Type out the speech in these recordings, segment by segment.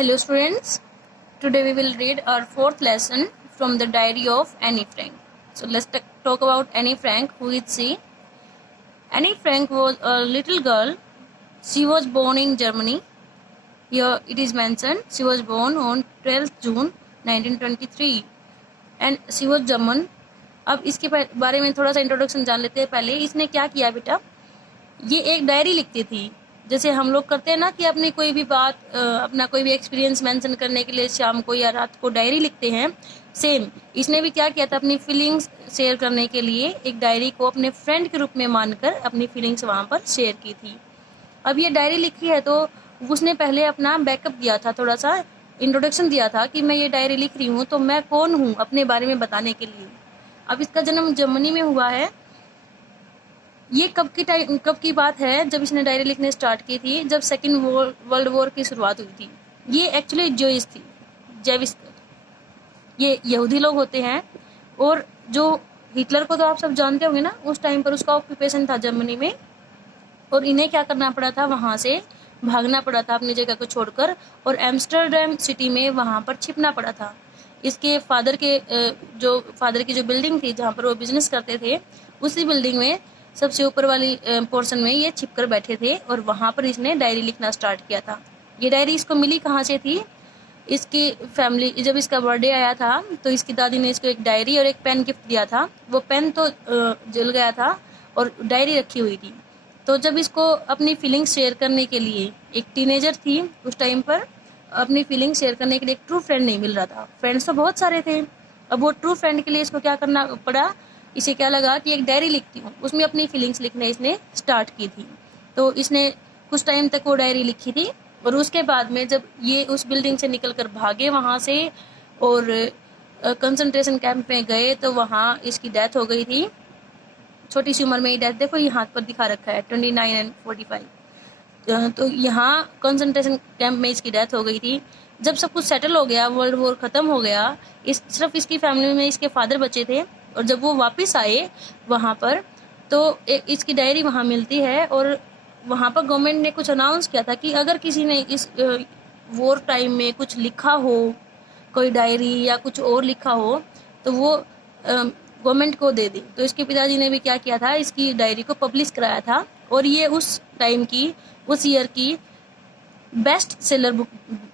Hello students, today we will read our fourth lesson from the diary of Anne Frank. So let's talk about Anne Frank. Who is she? Anne Frank was a little girl. She was born in Germany. Here it is mentioned she was born on 12th June 1923 and she was German. अब इसके बारे में थोड़ा सा introduction जान लेते हैं। पहले इसने क्या किया बेटा, ये एक डायरी लिखती थी, जैसे हम लोग करते हैं ना कि अपनी कोई भी बात, अपना कोई भी एक्सपीरियंस मेंशन करने के लिए शाम को या रात को डायरी लिखते हैं। सेम इसने भी क्या किया था, अपनी फीलिंग्स शेयर करने के लिए एक डायरी को अपने फ्रेंड के रूप में मानकर अपनी फीलिंग्स वहाँ पर शेयर की थी। अब ये डायरी लिखी है तो उसने पहले अपना बैकअप दिया था, थोड़ा सा इंट्रोडक्शन दिया था कि मैं ये डायरी लिख रही हूँ तो मैं कौन हूँ अपने बारे में बताने के लिए। अब इसका जन्म जर्मनी में हुआ है। ये कब की बात है, जब इसने डायरी लिखने स्टार्ट की थी, जब सेकेंड वर्ल्ड वॉर की शुरुआत हुई थी। ये एक्चुअली जोइस थी, जेविस, ये यहूदी लोग होते हैं। और जो हिटलर को तो आप सब जानते होंगे ना, उस टाइम पर उसका ऑक्यूपेशन था जर्मनी में और इन्हें क्या करना पड़ा था, वहाँ से भागना पड़ा था अपनी जगह को छोड़कर और एम्स्टर्डम सिटी में वहाँ पर छिपना पड़ा था। इसके फादर की जो बिल्डिंग थी जहाँ पर वो बिजनेस करते थे, उसी बिल्डिंग में सबसे ऊपर वाली पोर्शन में ये छिपकर बैठे थे और वहाँ पर इसने डायरी लिखना स्टार्ट किया था। ये डायरी इसको मिली कहाँ से थी, इसकी फैमिली, जब इसका बर्थडे आया था तो इसकी दादी ने इसको एक डायरी और एक पेन गिफ्ट दिया था। वो पेन तो जल गया था और डायरी रखी हुई थी। तो जब इसको अपनी फीलिंग्स शेयर करने के लिए, एक टीनेजर थी उस टाइम पर, अपनी फीलिंग शेयर करने के लिए एक ट्रू फ्रेंड नहीं मिल रहा था। फ्रेंड्स तो बहुत सारे थे, अब वो ट्रू फ्रेंड के लिए इसको क्या करना पड़ा, इसे क्या लगा कि एक डायरी लिखती हूँ, उसमें अपनी फीलिंग्स लिखने इसने स्टार्ट की थी। तो इसने कुछ टाइम तक वो डायरी लिखी थी और उसके बाद में जब ये उस बिल्डिंग से निकलकर भागे वहाँ से और कंसंट्रेशन कैंप में गए तो वहाँ इसकी डेथ हो गई थी। छोटी सी उम्र में ही डेथ, देखो ये हाथ पर दिखा रखा है 29 एंड 45। तो यहाँ कंसंट्रेशन कैंप में इसकी डेथ हो गई थी। जब सब कुछ सेटल हो गया, वर्ल्ड वॉर ख़त्म हो गया, सिर्फ इसकी फैमिली में इसके फादर बचे थे और जब वो वापस आए वहाँ पर तो इसकी डायरी वहाँ मिलती है और वहाँ पर गवर्नमेंट ने कुछ अनाउंस किया था कि अगर किसी ने इस वॉर टाइम में कुछ लिखा हो, कोई डायरी या कुछ और लिखा हो, तो वो गवर्नमेंट को दे दी। तो इसके पिताजी ने भी क्या किया था, इसकी डायरी को पब्लिश कराया था और ये उस टाइम की, उस ईयर की बेस्ट सेलर बुक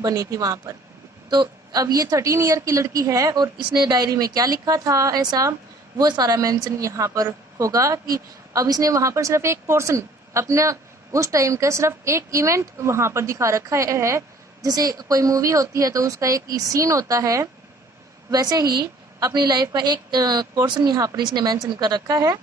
बनी थी वहाँ पर। तो अब ये 13 ईयर की लड़की है और इसने डायरी में क्या लिखा था ऐसा, वो सारा मेंशन यहाँ पर होगा कि अब इसने वहाँ पर सिर्फ एक पोर्शन अपना उस टाइम का सिर्फ एक इवेंट वहाँ पर दिखा रखा है। जैसे कोई मूवी होती है तो उसका एक सीन होता है, वैसे ही अपनी लाइफ का एक पोर्शन यहाँ पर इसने मेंशन कर रखा है।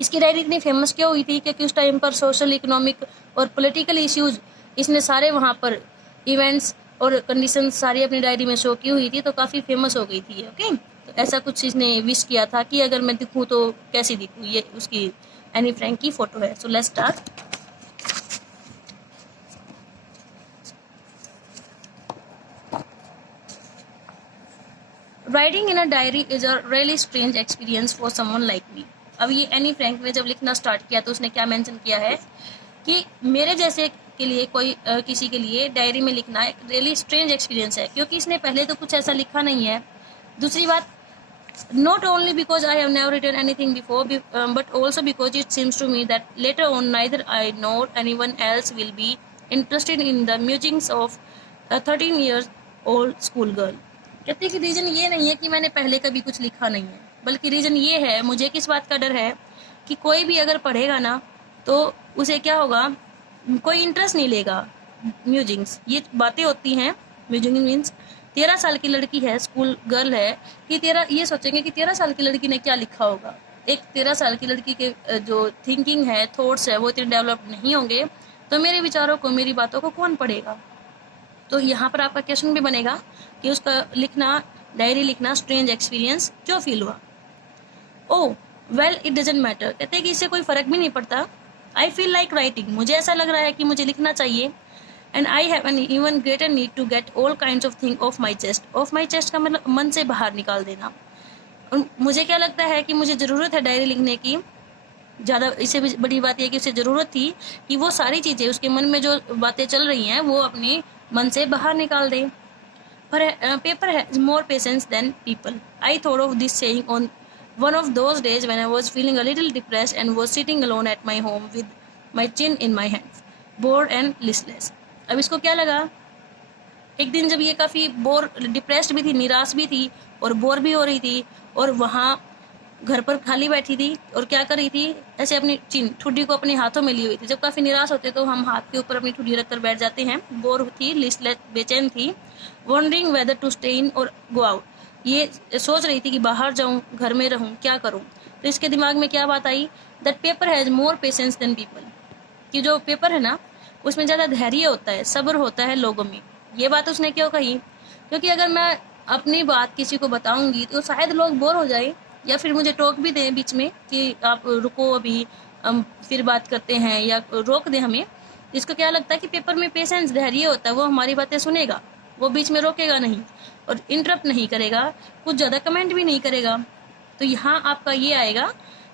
इसकी डायरी इतनी फेमस क्यों हुई थी, क्योंकि उस टाइम पर सोशल, इकोनॉमिक और पॉलिटिकल इश्यूज इसने सारे वहाँ पर इवेंट्स और कंडीशन सारी अपनी डायरी में शो की हुई थी, तो काफ़ी फेमस हो गई थी। ओके, तो ऐसा कुछ इसने विश किया था कि अगर मैं दिखूँ तो कैसी दिखूँ। ये उसकी एनी फ्रैंक की फोटो है। So let's start. Writing in a diary is a really strange experience for someone like me. अब ये एनी फ्रैंक ने जब लिखना स्टार्ट किया तो उसने क्या मेंशन किया है कि मेरे जैसे के लिए किसी के लिए डायरी में लिखना एक रियली स्ट्रेंज एक्सपीरियंस है, क्योंकि इसने पहले तो कुछ ऐसा लिखा नहीं है। दूसरी बात, not only because I have never written anything before, but also because it seems to me that later on neither I nor anyone else will be interested in the musings of a 13 years old school girl. कहते हैं कि reason ये नहीं है कि मैंने पहले कभी कुछ लिखा नहीं है, बल्कि रीज़न ये है, मुझे किस बात का डर है कि कोई भी अगर पढ़ेगा ना तो उसे क्या होगा, कोई इंटरेस्ट नहीं लेगा। म्यूजिंग्स, ये बातें होती हैं। म्यूजिंग मीन्स 13 साल की लड़की है, स्कूल गर्ल है, कि ये सोचेंगे कि 13 साल की लड़की ने क्या लिखा होगा। एक 13 साल की लड़की के जो थिंकिंग है, थॉट्स है, वो इतने डेवलप नहीं होंगे, तो मेरे विचारों को, मेरी बातों को कौन पढ़ेगा। तो यहाँ पर आपका क्वेश्चन भी बनेगा कि उसका लिखना, डायरी लिखना स्ट्रेंज एक्सपीरियंस क्यों फील हुआ। ओह वेल इट डजंट मैटर, कहते हैं कि इससे कोई फ़र्क भी नहीं पड़ता। आई फील लाइक राइटिंग, मुझे ऐसा लग रहा है कि मुझे लिखना चाहिए। And I have an even greater need to get all kinds of thing off my chest. Off my chest का मतलब मन से बाहर निकाल देना। और मुझे क्या लगता है कि मुझे ज़रूरत है डायरी लिखने की, ज़्यादा इससे भी बड़ी बात यह कि उसे ज़रूरत थी कि वो सारी चीज़ें, उसके मन में जो बातें चल रही हैं, वो अपने मन से बाहर निकाल दे। Paper has more patience than people. I thought of this saying on one of those days when I was feeling a little depressed and was sitting alone at my home with my chin in my hands, bored and listless. अब इसको क्या लगा, एक दिन जब ये काफ़ी depressed भी थी, निराश भी थी और बोर भी हो रही थी, और वहाँ घर पर खाली बैठी थी और क्या कर रही थी, ऐसे अपनी ठुड्डी को अपने हाथों में ली हुई थी। जब काफ़ी निराश होते तो हम हाथ के ऊपर अपनी ठुड्डी रखकर बैठ जाते हैं। बोर थी, लिस्टलेस, बेचैन थी, wondering whether to stay in और गो आउट। ये सोच रही थी कि बाहर जाऊं, घर में रहूं, क्या करूं। तो इसके दिमाग में क्या बात आई, that paper has more patience than people, कि जो पेपर है ना उसमें ज़्यादा धैर्य होता है, सब्र होता है लोगों में। ये बात उसने क्यों कही, क्योंकि अगर मैं अपनी बात किसी को बताऊंगी तो शायद लोग बोर हो जाए या फिर मुझे टोक भी दें बीच में कि आप रुको, अभी हम फिर बात करते हैं, या रोक दें हमें। इसको क्या लगता है कि पेपर में पेशेंस, धैर्य होता है, वो हमारी बातें सुनेगा, वो बीच में रोकेगा नहीं और इंटरप्ट नहीं करेगा, कुछ ज़्यादा कमेंट भी नहीं करेगा। तो यहाँ आपका ये आएगा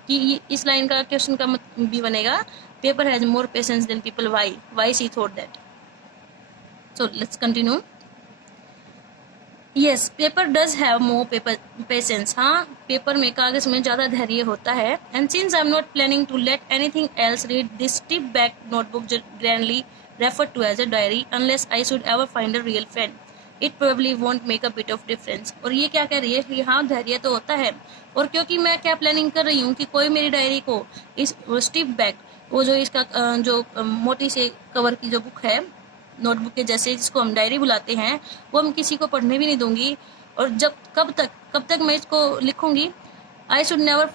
कि इस लाइन का क्वेश्चन का मतलब भी बनेगा, paper has more patience than people, why she thought that. So let's continue. Yes, paper does have more patience. हाँ, पेपर में, कागज में ज़्यादा धैर्य होता है। And since I am not planning to let anything else read this stiff back notebook grandly referred to as a diary unless I should ever find a real friend. It probably won't make a bit of difference. और ये क्या कह रही है कि हाँ, धैर्य तो होता है, और क्योंकि मैं क्या प्लानिंग कर रही हूँ कि कोई मेरी डायरी को, इस स्टिप बैक, वो जो इसका जो मोटी से कवर की जो बुक है, नोटबुक के जैसे, जिसको हम डायरी बुलाते हैं, वो हम किसी को पढ़ने भी नहीं दूंगी। और जब कब तक मैं इसको लिखूंगी, I should never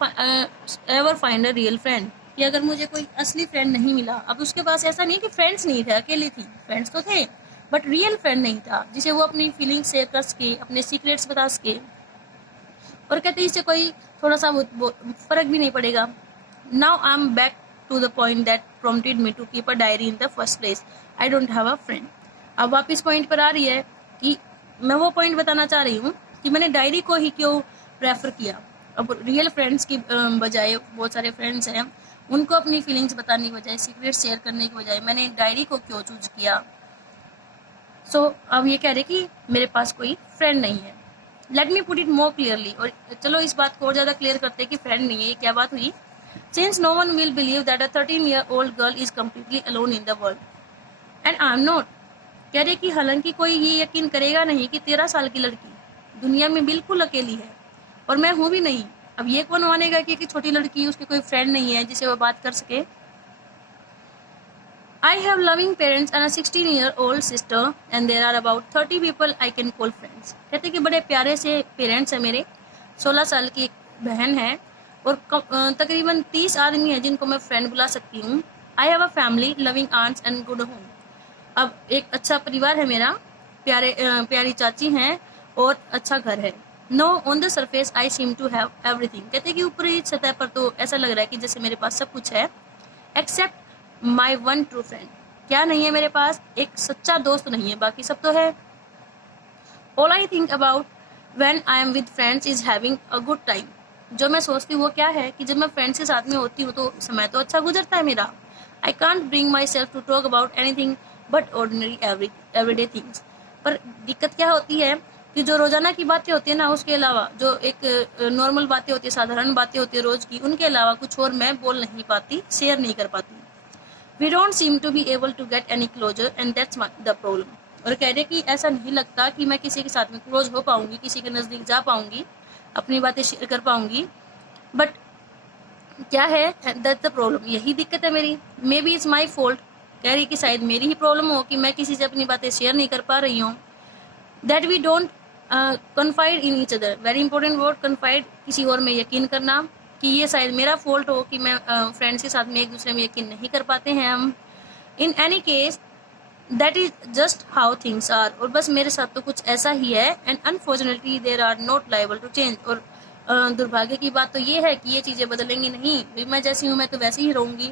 ever find a real friend, कि अगर मुझे कोई असली फ्रेंड नहीं मिला। अब उसके पास ऐसा नहीं कि फ्रेंड्स नहीं थे, अकेली थी, फ्रेंड्स तो थे, बट रियल फ्रेंड नहीं था जिसे वो अपनी फीलिंग्स शेयर कर सके, अपने सीक्रेट्स बता सके। और कहते इससे कोई थोड़ा सा फर्क भी नहीं पड़ेगा। Now I am back to the point that prompted me to keep a diary in the first place. I don't have a friend. अब वापस पॉइंट पर आ रही है कि मैं वो पॉइंट बताना चाह रही हूँ कि मैंने डायरी को ही क्यों प्रेफर किया। अब रियल फ्रेंड्स की बजाय, बहुत सारे फ्रेंड्स हैं, उनको अपनी फीलिंग्स बताने की बजाय, सीक्रेट शेयर करने की बजाय मैंने डायरी को क्यों चूज किया। सो अब ये कह रहे कि मेरे पास कोई फ्रेंड नहीं है। Let me put it more clearly, और चलो इस बात को और ज़्यादा क्लियर करते हैं कि फ्रेंड नहीं है, ये क्या बात हुई। Since no one will believe that a 13-year-old girl is completely alone in the world, and I am not. कह रहे कि हालांकि कोई ये यकीन करेगा नहीं कि 13 साल की लड़की दुनिया में बिल्कुल अकेली है, और मैं हूँ भी नहीं। अब ये कौन मानेगा कि छोटी लड़की, उसके कोई फ्रेंड नहीं है जिसे वो बात कर सके। I have loving parents and a 16-year-old sister, and there are about 30 people I can call friends. कहते कि बड़े प्यारे से पेरेंट्स हैं मेरे, 16 साल की एक बहन है, और तकरीबन 30 आदमी हैं जिनको मैं फ्रेंड बुला सकती हूँ। I have a family, loving aunts and good home. अब एक अच्छा परिवार है मेरा, प्यारी चाची हैं और अच्छा घर है। No, on the surface I seem to have everything. कहते कि ऊपरी सतह पर तो ऐसा लग रहा है कि जैसे मेरे पास सब कुछ है, except my one true friend. क्या नहीं है मेरे पास? एक सच्चा दोस्त नहीं है, बाकी सब तो है। All I think about when I am with friends is having a good time. जो मैं सोचती हूँ वो क्या है कि जब मैं फ्रेंड्स के साथ में होती हूँ तो समय तो अच्छा गुजरता है मेरा। I can't bring myself to talk about anything but ordinary everyday things. पर दिक्कत क्या होती है कि जो रोजाना की बातें होती है ना, उसके अलावा जो एक नॉर्मल बातें होती है, साधारण बातें होती है रोज की, उनके अलावा कुछ और मैं बोल नहीं पाती, शेयर नहीं कर पाती। We don't seem to be able to get any closer and that's the problem. और कह रहे कि ऐसा नहीं लगता कि मैं किसी के साथ में क्लोज हो पाऊंगी, किसी के नजदीक जा पाऊंगी, अपनी बातें शेयर कर पाऊंगी। बट क्या है, दैट्स द प्रॉब्लम, यही दिक्कत है मेरी। May be it's my fault. कह रही कि शायद मेरी ही प्रॉब्लम हो कि मैं किसी से अपनी बातें शेयर नहीं कर पा रही हूँ। That we don't confide in each other. Very important word, confide, किसी और में यकीन करना, कि ये शायद मेरा फॉल्ट हो कि मैं फ्रेंड्स के साथ में एक दूसरे में यकीन नहीं कर पाते हैं हम। In any case that is just how things are. और बस मेरे साथ तो कुछ ऐसा ही है। And unfortunately there are not liable to change. और दुर्भाग्य की बात तो ये है कि ये चीज़ें बदलेंगी नहीं। मैं जैसी हूँ मैं तो वैसे ही रहूँगी।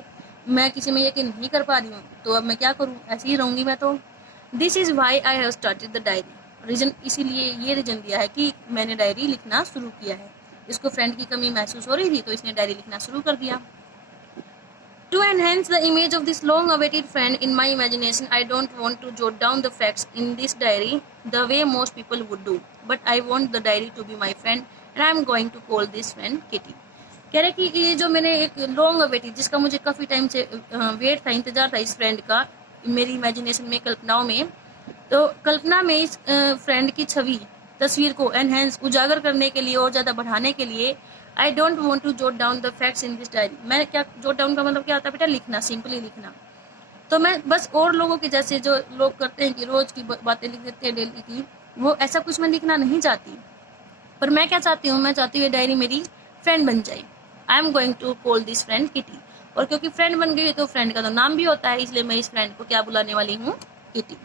मैं किसी में यकीन नहीं कर पा रही हूँ तो अब मैं क्या करूँ, ऐसे ही रहूँगी मैं तो। This is why I have started the diary. Reason, इसीलिए ये रीजन दिया है कि मैंने डायरी लिखना शुरू किया है। इसको फ्रेंड की कमी महसूस हो रही थी तो इसने डायरी लिखना शुरू कर दिया। To enhance the image of this long-awaited friend in my imagination, I don't want to jot down the facts in this diary the way most people would do, but I want the diary to be my friend and I am going to call this friend Kitty. कह रहे कि ये जो मैंने एक long awaited, जिसका मुझे काफ़ी टाइम से वेट था, इंतजार था इस फ्रेंड का मेरी इमेजिनेशन में, कल्पनाओं में, तो कल्पना में इस फ्रेंड की छवि, तस्वीर को एनहेंस, उजागर करने के लिए और ज़्यादा बढ़ाने के लिए I don't want to jot down the facts in this diary. मैं क्या, जोट डाउन का मतलब क्या होता है बेटा? लिखना, सिंपली लिखना। तो मैं बस और लोगों के जैसे जो लोग करते हैं कि रोज की बातें लिख देते हैं डेली की, वो ऐसा कुछ मैं लिखना नहीं चाहती। पर मैं क्या चाहती हूँ? मैं चाहती हूँ ये डायरी मेरी फ्रेंड बन जाए। I am going to call this friend Kitty. और क्योंकि फ्रेंड बन गई तो फ्रेंड का तो नाम भी होता है, इसलिए मैं इस फ्रेंड को क्या बुलाने वाली हूँ? किटी।